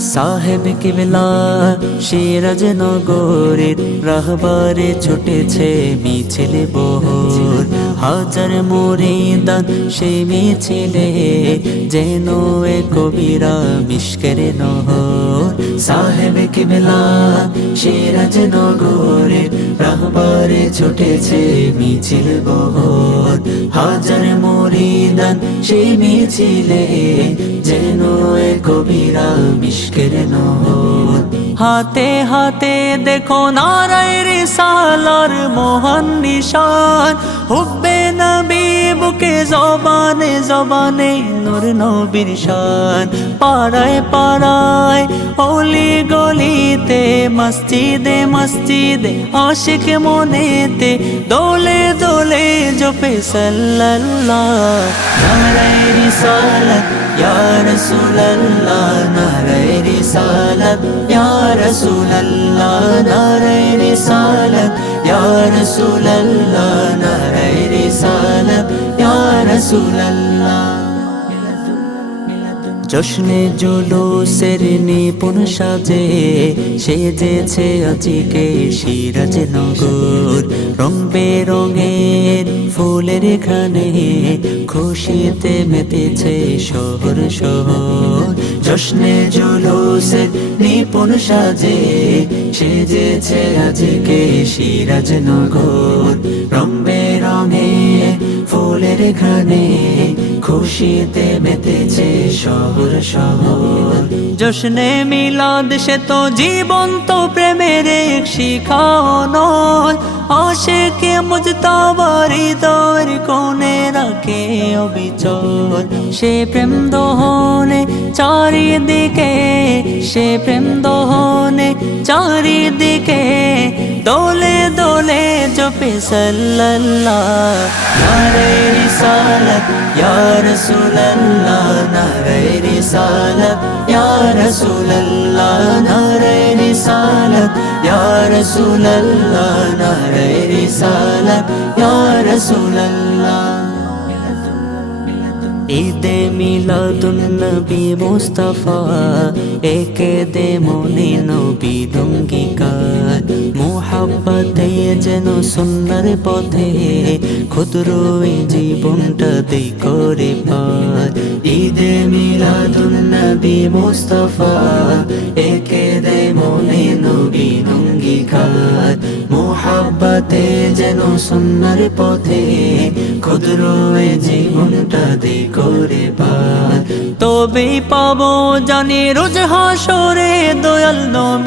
সাহেব কিবলা সিরাজ নগরের রাহবারে ছুটেছে মিছিল বহর, হাজার মুরিদান সেই মিছিলে যেন এ কবিরা মিশকের নহর। সাহেব কিবলা সিরাজ নগরের রাহবারে ছুটেছে মিছিল বহর, হাজার মুরিদান সেই মিছিলে যেন এ কবিরা মিশকের নহর। হাতে হাতে দেখো নারায়ে রিসালার মহান নিশান, হুব্বে নবী বুকে জবানে জবানে নূর নবীর শান। পাড়ায় পাড়ায় অলি গলিতে মসজিদে মসজিদে আশিক মনেতে দোলে দোলে জপে সাল্লাল্লাহ। নারায়ে রিসালাত ইয়া রাসূলুল্লাহ, নারায়ে রিসালাত ইয়া রাসূলুল্লাহ, নারায়ে রিসালাত ইয়া রাসূলুল্লাহ, নারায়ে রিসালাত ইয়া রাসূলুল্লাহ। জশ্নে জুলুসের নিপুণ সাজে সেজেছে আজকে সিরাজ নগর, রং বেরঙের ফুলের খানে খুশিতে মেতেছে শহর শহর। জশ্নে জুলুসের নিপুণ সাজে সেজেছে আজকে সিরাজ নগর, রং বেরঙের ফুলের খানে খুশিতে মেতেছে শহর শহর। জশ্নে মিলাদ সে তো জীবন্ত প্রেমের এক শিখানো, আশিকে মুজতাবা হৃদয়ের কোণে রাখে অবিচল। সে প্রেম দহনে চারিদিকে, সে প্রেম দহনে চারিদিকে দোলে দোলে জপে সাল্লাল্লাহ। নারায়ে রিসালাত ইয়া রাসূলুল্লাহ, নারায়ে রিসালাত ইয়া রাসূলুল্লাহ, নারায়ে রিসালাত ইয়া রাসূলুল্লাহ, নারায়ে রিসালাত ইয়া রাসূলুল্লাহ। ঈদে মিলাদুন নবী মুস্তাফা একে দে মনে নবী অঙ্গীকার, মুহাব্বতে যেন সুন্নার পথে ক্ষুদ্র এই জীবনটা দেই করে পার। ঈদে মিলাদুন নবী মুস্তাফা একে দে মনে নবী অঙ্গীকার, মুহাব্বতে যেন সুন্নার পথে ক্ষুদ্র এই জীবনটা দেই করে পার। তবেই পাবো জানি রোজ হাসরে দয়াল নবীর